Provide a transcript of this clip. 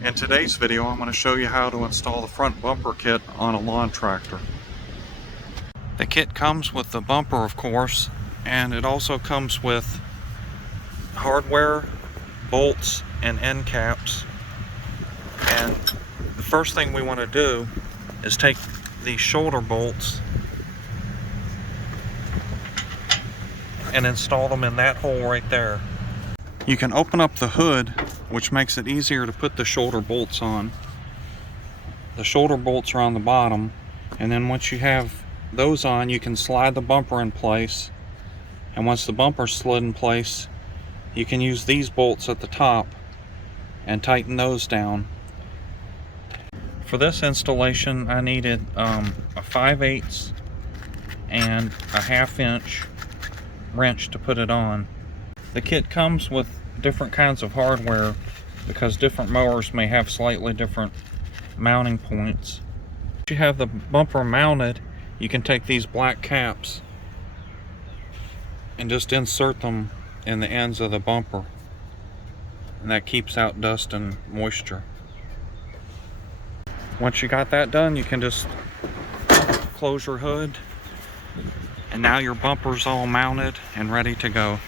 In today's video, I'm going to show you how to install the front bumper kit on a lawn tractor. The kit comes with the bumper, of course, and it also comes with hardware, bolts, and end caps. And the first thing we want to do is take these shoulder bolts and install them in that hole right there. You can open up the hood, which makes it easier to put the shoulder bolts on. The shoulder bolts are on the bottom, and then once you have those on, you can slide the bumper in place. And once the bumper's slid in place, you can use these bolts at the top and tighten those down. For this installation, I needed a 5/8 and a 1/2 inch wrench to put it on. The kit comes with different kinds of hardware because different mowers may have slightly different mounting points. Once you have the bumper mounted, you can take these black caps and just insert them in the ends of the bumper, and that keeps out dust and moisture. Once you got that done, you can just close your hood, and now your bumper's all mounted and ready to go.